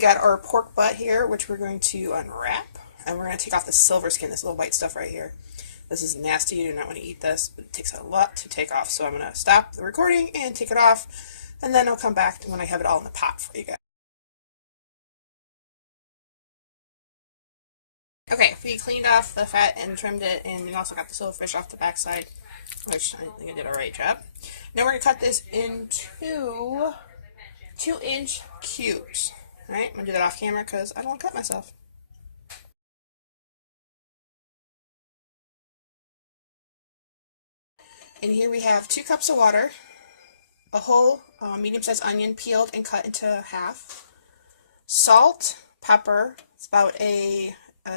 We got our pork butt here, which we're going to unwrap, and we're going to take off the silver skin, this little white stuff right here. This is nasty. You do not want to eat this, but it takes a lot to take off. So I'm going to stop the recording and take it off, and then I'll come back when I have it all in the pot for you guys. Okay, we cleaned off the fat and trimmed it, and we also got the silverfish off the backside, which I think I did a right job. Now we're going to cut this into 2-inch cubes. Alright, I'm going to do that off camera because I don't want to cut myself. And here we have 2 cups of water, a whole medium-sized onion peeled and cut into half, salt, pepper, it's about a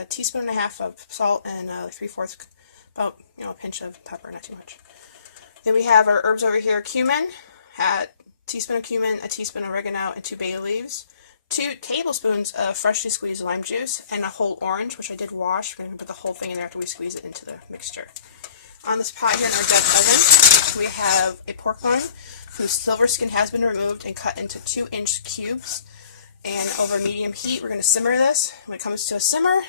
teaspoon and a half of salt and 3/4, about a pinch of pepper, not too much. Then we have our herbs over here: cumin, a teaspoon of cumin, a teaspoon of oregano, and 2 bay leaves, 2 tablespoons of freshly squeezed lime juice, and a whole orange, which I did wash. We're going to put the whole thing in there after we squeeze it into the mixture. On this pot here in our Dutch oven, we have a pork bone whose silver skin has been removed and cut into 2-inch cubes. And over medium heat, we're going to simmer this. When it comes to a simmer,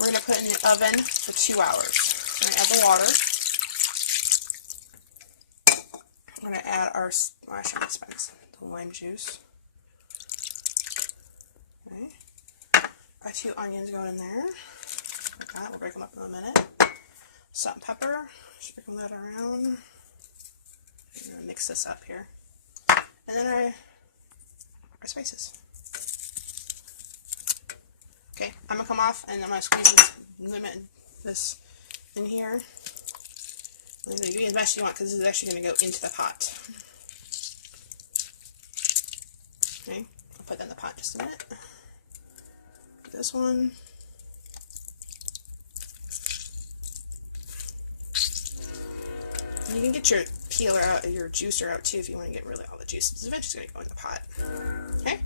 we're going to put it in the oven for 2 hours. We're going to add the water. We're going to add our, the lime juice. Okay. Our 2 onions go in there. Like that. We'll break them up in a minute. Salt and pepper. Sprinkle that around. I'm going to mix this up here. And then our spices. Okay, I'm going to come off and I'm going to squeeze this in here. I'm going to give you the best you want because this is actually going to go into the pot. Okay, I'll put that in the pot in just a minute. This one. You can get your peeler out, your juicer out too if you want to get really all the juice. It's eventually going to go in the pot. Okay,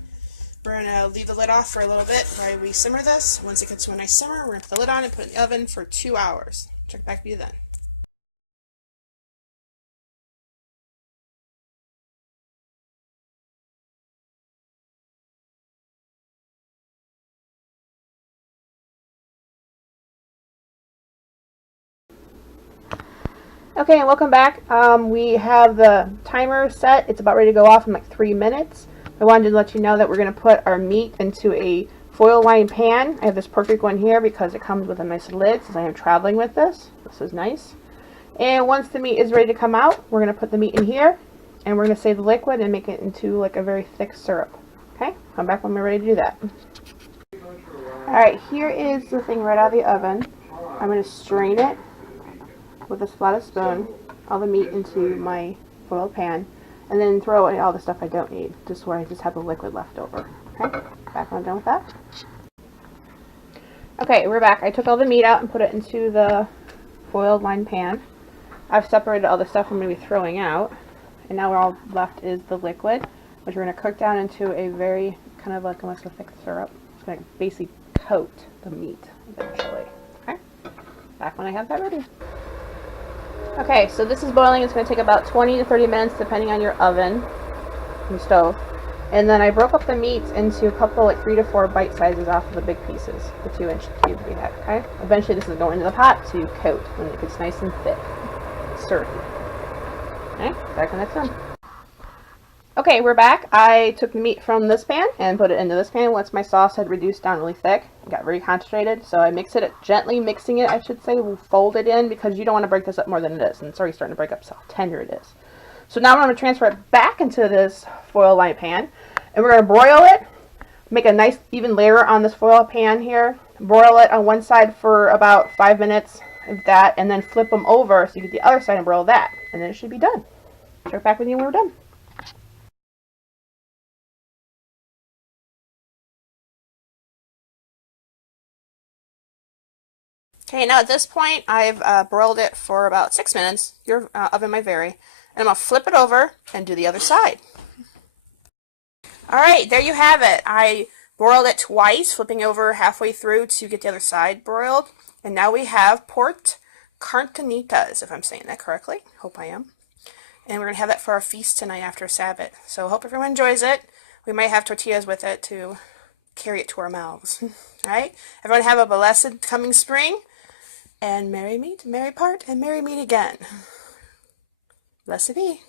we're going to leave the lid off for a little bit while we simmer this. Once it gets to a nice simmer, we're going to put the lid on and put it in the oven for 2 hours. Check back with you then. Okay, and welcome back. We have the timer set. It's about ready to go off in like 3 minutes. I wanted to let you know that we're going to put our meat into a foil lined pan. I have this perfect one here because it comes with a nice lid since I am traveling with this. This is nice. And once the meat is ready to come out, we're going to put the meat in here and we're going to save the liquid and make it into like a very thick syrup. Okay, come back when we're ready to do that. Alright, here is the thing right out of the oven. I'm going to strain it with a flat spoon, all the meat into my foil pan, and then throw away all the stuff I don't need, just where I just have the liquid left over. Okay, back when I'm done with that. Okay, we're back. I took all the meat out and put it into the foil lined pan. I've separated all the stuff I'm going to be throwing out, and now all left is the liquid, which we're going to cook down into a very kind of like almost a thick syrup. It's going to basically coat the meat eventually. Okay, back when I have that ready. Okay, so this is boiling. It's going to take about 20 to 30 minutes depending on your oven and stove. And then I broke up the meats into a couple, like 3 to 4 bite sizes off of the big pieces, the 2-inch cubes we had, okay? Eventually this is going into the pot to coat when it gets nice and thick, syrupy. Okay, back when that's done. Okay, we're back. I took the meat from this pan and put it into this pan once my sauce had reduced down really thick. It got very concentrated, so I mixed it, gently mixing it, I should say. We'll fold it in because you don't want to break this up more than it is, and it's already starting to break up so how tender it is. So now I'm going to transfer it back into this foil lined pan, and we're going to broil it, make a nice even layer on this foil pan here, broil it on one side for about 5 minutes of that, and then flip them over so you get the other side and broil that, and then it should be done. Check back with you when we're done. Okay, now at this point, I've broiled it for about 6 minutes. Your oven might vary. And I'm going to flip it over and do the other side. Alright, there you have it. I broiled it twice, flipping over halfway through to get the other side broiled. And now we have pork Carnitas, if I'm saying that correctly. Hope I am. And we're going to have that for our feast tonight after Sabbat. So hope everyone enjoys it. we might have tortillas with it to carry it to our mouths. All right? Everyone have a blessed coming spring, and merry meet, merry part, and merry meet again. Blessed be.